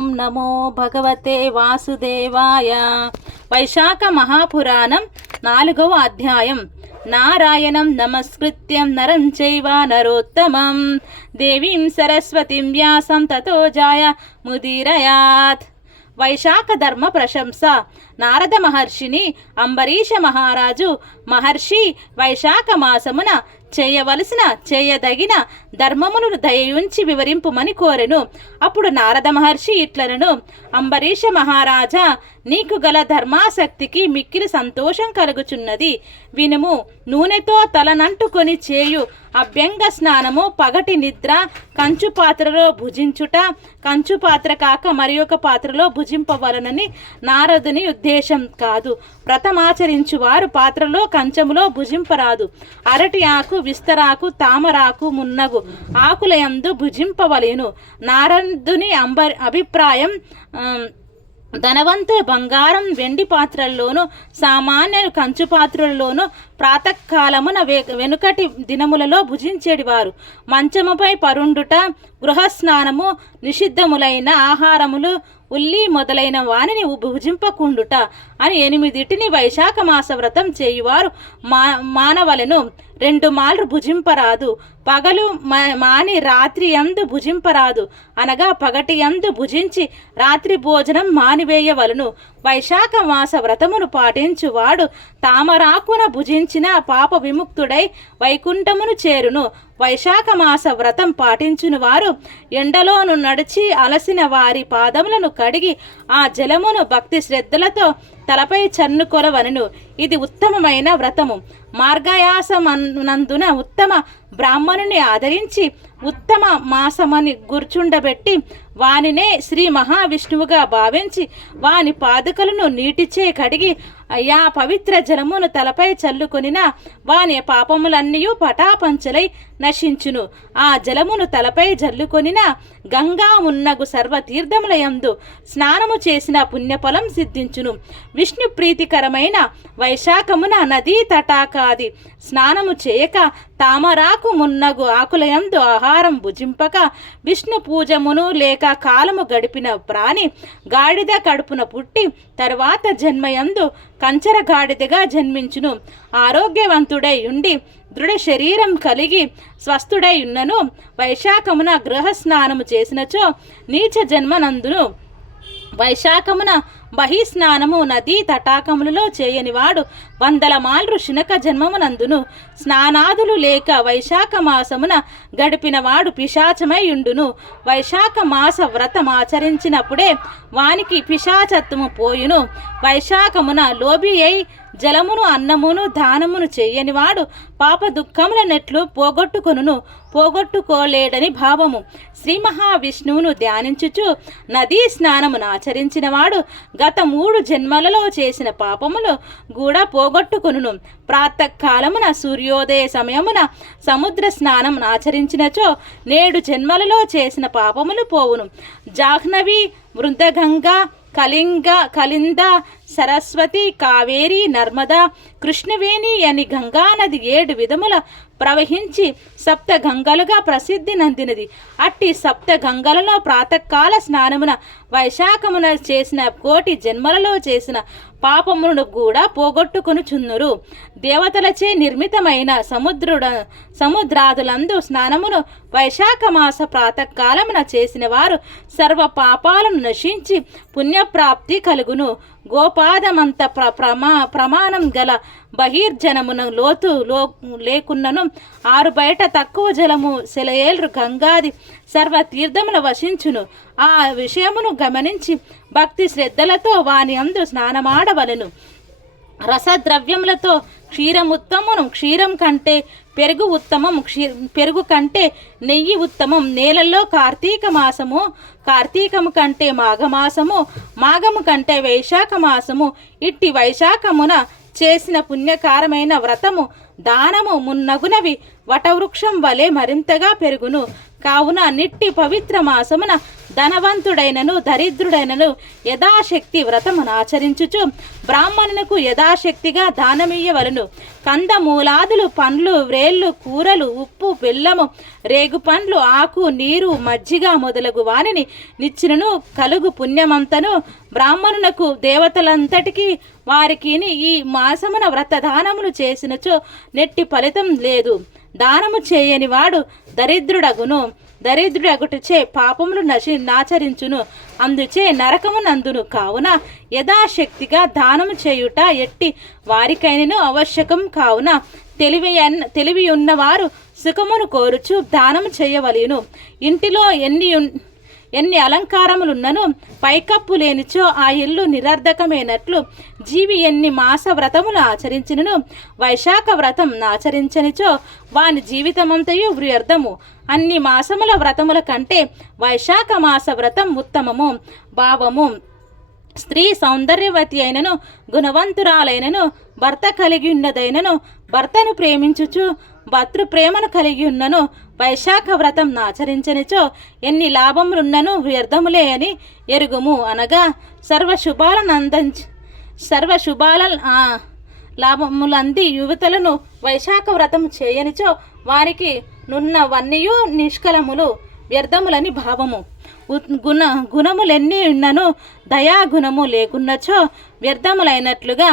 ఓం నమో భగవతే వాసుదేవాయ. వైశాఖ మహాపురాణం 4వ అధ్యాయం. నారాయణం నమస్కృత్యం నరం చైవ నరోత్తమం దేవీం సరస్వతిం వ్యాసం తతో జాయ ముదీరయాత్. వైశాఖ ధర్మ ప్రశంస. నారద మహర్షిని అంబరీష మహర్షి వైశాఖ మాసమున చేయవలసిన చేయదగిన ధర్మమును దయయుంచి వివరింపుమని కోరెను. అప్పుడు నారద మహర్షి ఇట్లనను: అంబరీష మహారాజా, నీకు గల ధర్మాసక్తికి మిక్కిలి సంతోషం కలుగుచున్నది. వినుము. నూనెతో తలనంటుకొని చేయు అభ్యంగ స్నానము, పగటి నిద్ర, కంచు పాత్రలో భుజించుట, కంచు పాత్ర కాక మరి ఒక పాత్రలో భుజింపవలనని నారదుని ఉద్దేశం కాదు. వ్రతమాచరించు వారు పాత్రలో కంచములో భుజింపరాదు. అరటి ఆకు, విస్తరాకు, తామరాకు మున్నగు ఆకులయందు భుజింపవలెను. నారదుని అభిప్రాయం ధనవంతులు బంగారం వెండి పాత్రల్లోనూ సామాన్యులు కంచు పాత్రల్లోనూ ప్రాతకాలమున వెనుకటి దినములలో భుజించేటివారు. మంచముపై పరుండుట, గృహస్నానము, నిషిద్ధములైన ఆహారములు, ఉల్లి మొదలైన వానిని భుజింపకుండుట అని 8 వైశాఖ మాస వ్రతం చేయువారు మానవలెను. 2 మార్లు భుజింపరాదు. పగలు మాని రాత్రి యందు భుజింపరాదు, అనగా పగటి యందు భుజించి రాత్రి భోజనం మానివేయవలను. వైశాఖ మాస వ్రతమును పాటించువాడు తామరాకున భుజించిన పాప విముక్తుడై వైకుంఠమును చేరును. వైశాఖ మాస వ్రతం పాటించుని వారు ఎండలోను నడిచి అలసిన వారి పాదములను కడిగి ఆ జలమును భక్తి శ్రద్ధలతో తలపై చన్నుకొనవలెను. ఇది ఉత్తమమైన వ్రతము. మార్గయాసమనందున ఉత్తమ బ్రాహ్మణుని ఆదరించి ఉత్తమ మాసమని గుర్చుండబెట్టి వానినే శ్రీ మహావిష్ణువుగా భావించి వాని పాదుకలను నీటిచే కడిగి ఆ పవిత్ర జలమును తలపై చల్లుకొనిన వాని పాపములన్నీ పటాపంచలై నశించును. ఆ జలమును తలపై జల్లుకొనిన గంగా మున్నగు సర్వతీర్థములయందు స్నానము చేసిన పుణ్యఫలం సిద్ధించును. విష్ణు ప్రీతికరమైన వైశాఖమున నదీ తటాకాది స్నానము చేయక తామరాకు మున్నగు ఆకులయందు ఆహారం భుజింపక విష్ణు పూజమును లేక కాలము గడిపిన ప్రాణి గాడిద కడుపున పుట్టి తరువాత జన్మయందు కంచర గాడిదగా జన్మించును. ఆరోగ్యవంతుడై ఉండి దృఢ శరీరం కలిగి స్వస్థుడై ఉన్నను వైశాఖమున గృహస్నానము చేసినచో నీచ జన్మనందును. వైశాఖమున బహిస్నానము నదీ తటాకములలో చేయనివాడు 100 మార్లు శునక జన్మమునందును. స్నానాదులు లేక వైశాఖ మాసమున గడిపినవాడు పిశాచమై ఉండును. వైశాఖ మాస వ్రతమాచరించినప్పుడే వానికి పిశాచత్వము పోయును. వైశాఖమున లోబి అయి జలమును అన్నమును దానమును చెయ్యనివాడు పాప దుఃఖముల నెట్లు పోగొట్టుకోలేడని భావము. శ్రీ మహావిష్ణువును ధ్యానించుచు నదీ స్నానమును ఆచరించిన వాడు గత 3 జన్మలలో చేసిన పాపములు కూడా పోగొట్టుకొనును. ప్రాతకాలమున సూర్యోదయ సమయమున సముద్ర స్నానం ఆచరించినచో 7 జన్మలలో చేసిన పాపములు పోవును. జాహ్నవి, వృందగంగా, కలింద, సరస్వతి, కావేరి, నర్మదా, కృష్ణవేణి అని గంగానది 7 విధముల ప్రవహించి 7 గంగలుగా ప్రసిద్ధి నందినది. అట్టి 7 గంగలలో ప్రాతకాల స్నానమున వైశాఖమున చేసిన 1,000,000 జన్మలలో చేసిన పాపములను కూడా పోగొట్టుకొనుచున్నురు. దేవతలచే నిర్మితమైన సముద్రాదులందు స్నానమును వైశాఖ మాస ప్రాతకాలమున చేసిన వారు సర్వ పాపాలను నశించి పుణ్యప్రాప్తి కలుగును. గోపాదమంత ప్రమాణం గల బహిర్జనమున లోతు లేకున్నను 6 బయట తక్కువ జలము సెలయేలు గంగాది సర్వ తీర్థముల వశించును. ఆ విషయమును గమనించి భక్తి శ్రద్ధలతో వాని అందు స్నానమాడవలెను. రసద్రవ్యములతో క్షీరముత్తమం, క్షీరం కంటే పెరుగు ఉత్తమం, పెరుగు కంటే నెయ్యి ఉత్తమం. నేలల్లో కార్తీక మాసము, కార్తీకము కంటే మాఘమాసము, మాఘము కంటే వైశాఖ మాసము. ఇట్టి వైశాఖమున చేసిన పుణ్యకారమైన వ్రతము, దానము మున్నగునవి వటవృక్షం వలె మరింతగా పెరుగును. కావున నిట్టి పవిత్ర మాసమున ధనవంతుడైనను దరిద్రుడైనను యథాశక్తి వ్రతమును ఆచరించుచు బ్రాహ్మణునకు యథాశక్తిగా దానమియ్యవలను. కందమూలాదులు, పండ్లు, వ్రేళ్ళు, కూరలు, ఉప్పు, బెల్లము, రేగు పండ్లు, ఆకు, నీరు, మజ్జిగ మొదలగు వానిని నిచ్చినను కలుగు పుణ్యమంతను బ్రాహ్మణునకు దేవతలంతటికీ వారికి ఈ మాసమున వ్రత దానములు చేసినచో నెట్టి ఫలితం లేదు. దానము చేయని వాడు దరిద్రుడగును. దరిద్రుడగుటచే పాపములు నాచరించును, అందుచే నరకమునందును. కావున యథాశక్తిగా దానము చేయుట ఎట్టి వారికైనను ఆవశ్యకం. కావున తెలివి ఉన్నవారు సుఖమును కోరుచు దానము చేయవలెను. ఇంటిలో ఎన్ని అలంకారములున్నను పైకప్పు లేనిచో ఆ ఇల్లు నిరర్ధకమైనట్లు జీవి ఎన్ని మాస వ్రతములు ఆచరించినను వైశాఖ వ్రతం ఆచరించనిచో వాని జీవితమంతయు వ్యర్థము. అన్ని మాసముల వ్రతముల కంటే వైశాఖ మాస వ్రతం ఉత్తమము. భావము: స్త్రీ సౌందర్యవతి అయినను గుణవంతురాలైనను భర్త కలిగి ఉన్నదైనను భర్తను ప్రేమించుచు భర్తృప్రేమను కలిగి ఉన్నను వైశాఖ వ్రతం ఆచరించనిచో ఎన్ని లాభములున్నను వ్యర్థములే అని ఎరుగుము. అనగా సర్వశుభాల లాభములంది యువతలను వైశాఖ వ్రతం చేయనిచో వారికి నున్నవన్నీయు నిష్కలములు వ్యర్థములని భావము. గుణములెన్ని ఉన్నను దయాగుణము లేకున్నచో వ్యర్థములైనట్లుగా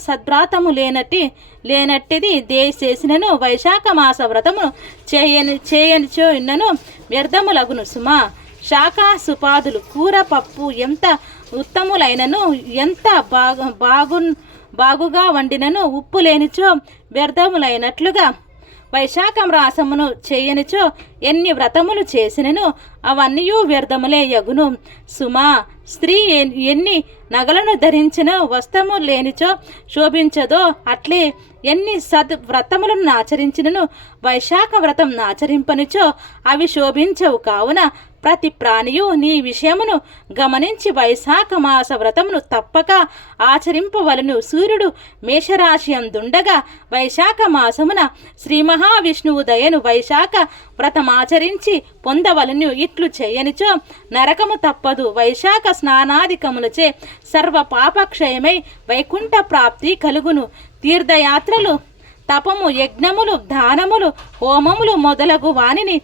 సద్భ్రాతము లేనట్టిది చేసినను వైశాఖ మాస వ్రతము చేయనిచో ఇన్నను వ్యర్థములగును సుమా. శాఖ సుపాదులు, కూర, పప్పు ఎంత ఉత్తములైనను ఎంత బాగుగా వండినను ఉప్పు లేనిచో వ్యర్థములైనట్లుగా వైశాఖ మాసమును చేయనిచో ఎన్ని వ్రతములు చేసినను అవన్నీ వ్యర్థములే యగును సుమా. స్త్రీ ఎన్ని నగలను ధరించిన వస్త్రము లేనిచో శోభించదో అట్లే ఎన్ని వ్రతములను ఆచరించినను వైశాఖ వ్రతం ఆచరింపనిచో అవి శోభించవు. కావున ప్రతి ప్రాణియు నీ విషయమును గమనించి వైశాఖ మాస వ్రతమును తప్పక ఆచరింపవలను. సూర్యుడు మేషరాశి అందుండగా వైశాఖ మాసమున శ్రీ మహావిష్ణువు దయను వైశాఖ వ్రతమాచరించి పొందవలను. ఇట్లు చేయనిచో నరకము తప్పదు. వైశాఖ స్నానాధికములచే సర్వ పాపక్షయమై వైకుంఠ ప్రాప్తి కలుగును. తీర్థయాత్రలు, తపము, యజ్ఞములు, దానములు, హోమములు మొదలగు వానిని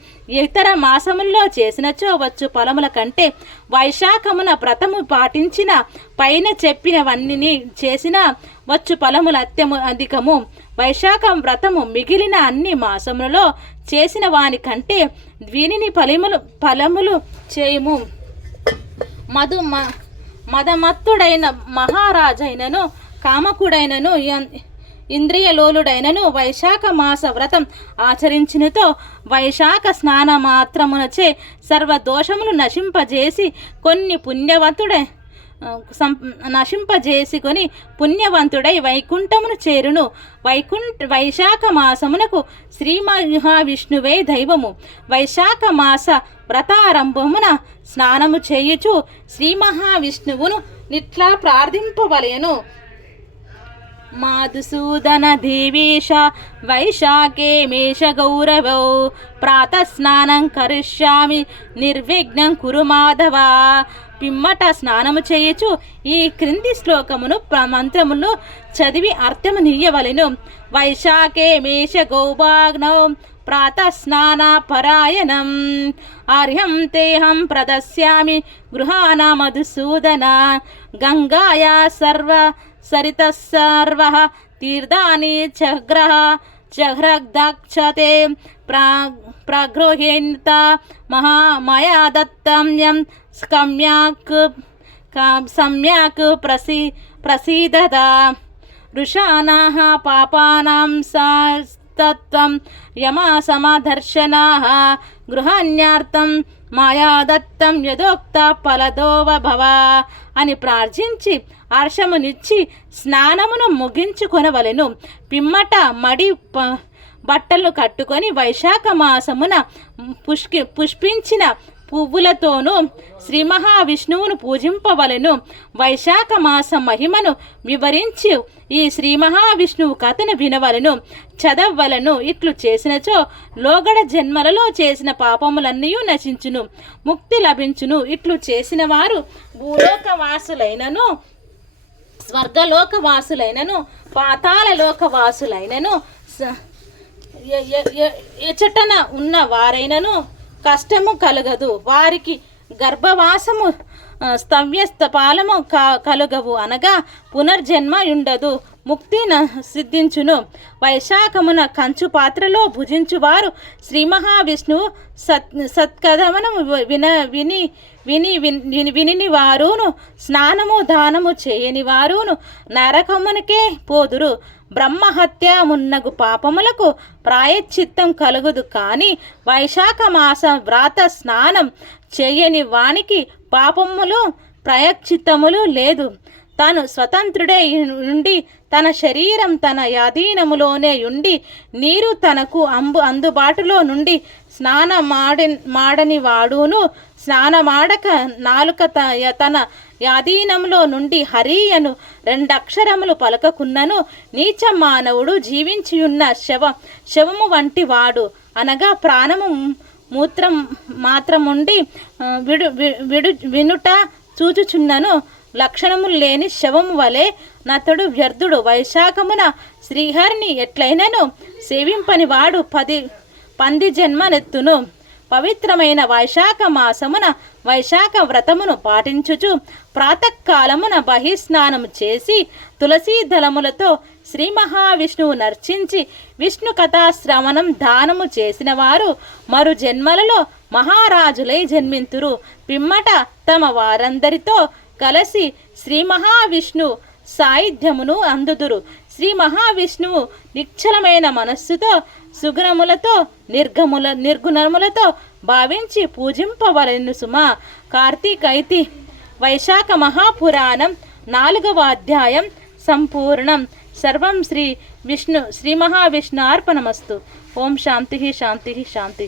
ఇతర మాసముల్లో చేసినచో వచ్చు ఫలముల కంటే వైశాఖమున వ్రతము పాటించిన పైన చెప్పినవన్నీ చేసిన వచ్చు ఫలములు అధికము. వైశాఖ వ్రతము మిగిలిన అన్ని మాసములలో చేసిన వాని కంటే దీనిని ఫలములు చేయుము. మదమత్తుడైన మహారాజైనను కామకుడైనను ఇంద్రియలోలుడైనను వైశాఖ మాస వ్రతం ఆచరించినతో వైశాఖ స్నాన మాత్రమునచే సర్వదోషములు నశింపజేసి పుణ్యవంతుడై వైకుంఠమును చేరును. వైశాఖ మాసమునకు శ్రీ మహావిష్ణువే దైవము. వైశాఖ మాస వ్రతారంభమున స్నానము చేయుచు శ్రీ మహావిష్ణువును నిట్లా ప్రార్థింపవలెను. మాధుసూదన దేవేశ వైశాఖే మేష గౌరవౌ ప్రాతస్నానం కరిష్యామి నిర్విఘ్నం కురు మాధవ. పిమ్మట స్నానము చేయొచ్చు ఈ క్రింది శ్లోకమును మంత్రమును చదివి అర్థము నీయవలెను. వైశాఖే మేష గౌభాగ్నౌ ప్రాతస్నాన పరాయణం అర్హం తేహం ప్రదస్యామి గృహాణ మధుసూదన. గంగాయా సరితస్సర్వ తీర్థాని చగ్రగ్ధక్షతే ప్రగృహేత మయా దత్తం సమ్యక్ ప్రసీదత. ఋషానాః పాపానాం తత్వం యమా సమదర్శనాః గృహాణ్యార్థం మాయా దత్తం యథోక్త ఫలదోవ భవ అని ప్రార్థించి హర్షమునిచ్చి స్నానమును ముగించుకొనవలెను. పిమ్మట మడి బట్టలు కట్టుకొని వైశాఖ మాసమున పుష్పించిన పువ్వులతోనూ శ్రీ మహావిష్ణువును పూజింపవలను. వైశాఖ మాస మహిమను వివరించి ఈ శ్రీ మహావిష్ణువు కథను వినవలను, చదవలను. ఇట్లు చేసినచో లోగడ జన్మలలో చేసిన పాపములన్నీ నశించును, ముక్తి లభించును. ఇట్లు చేసిన వారు భూలోకవాసులైనను, స్వర్గలోకవాసులైనను, పాతాళలోకవాసులైనను, ఎచటన ఉన్న వారైనను కష్టము కలగదు. వారికి గర్భవాసము స్తవ్యస్తపాలము కలుగవు, అనగా పునర్జన్మ ఉండదు, ముక్తి సిద్ధించును. వైశాఖమున కంచు పాత్రలో భుజించువారు శ్రీ మహావిష్ణువు సత్కథమును విని వారును, స్నానము దానము చేయని వారును నరకమునికే పోదురు. బ్రహ్మహత్య మున్నగు పాపములకు ప్రాయశ్చిత్తం కలుగుదు. కానీ వైశాఖ మాస వ్రాత స్నానం చేయని వానికి పాపములు ప్రాయశ్చిత్తములు లేదు. తాను స్వతంత్రుడే ఉండి తన శరీరం తన యాధీనములోనే ఉండి నీరు తనకు అందుబాటులో నుండి మాడని వాడును, స్నానమాడక నాలుక తన యాధీనంలో నుండి హరియను రెండక్షరములు పలకకున్నను నీచ మానవుడు జీవించియున్న శవము వంటి వాడు, అనగా ప్రాణము మాత్రముండి వినుట చూచుచున్నను లక్షణములు లేని శవము వలె నతడు వ్యర్థుడు. వైశాఖమున శ్రీహరిని ఎట్లయినను సేవింపని వాడు పంది జన్మనెత్తును. పవిత్రమైన వైశాఖ మాసమున వైశాఖ వ్రతమును పాటించుచు ప్రాతకాలమున బహిస్నానము చేసి తులసీ దళములతో శ్రీ మహావిష్ణువు నర్చించి విష్ణు కథాశ్రవణం దానము చేసిన వారు మరు జన్మలలో మహారాజులై జన్మింతురు. పిమ్మట తమ వారందరితో కలిసి శ్రీ మహావిష్ణు సాయుధ్యమును అందుదురు. శ్రీ మహావిష్ణువు నిశ్చలమైన మనస్సుతో సుగుణములతో నిర్గుణములతో భావించి పూజింపవలెను సుమా. కార్తీకైతి వైశాఖ మహాపురాణం 4వ అధ్యాయం సంపూర్ణం. సర్వం శ్రీ మహావిష్ణు అర్పణమస్తు. ఓం శాంతి శాంతి శాంతి.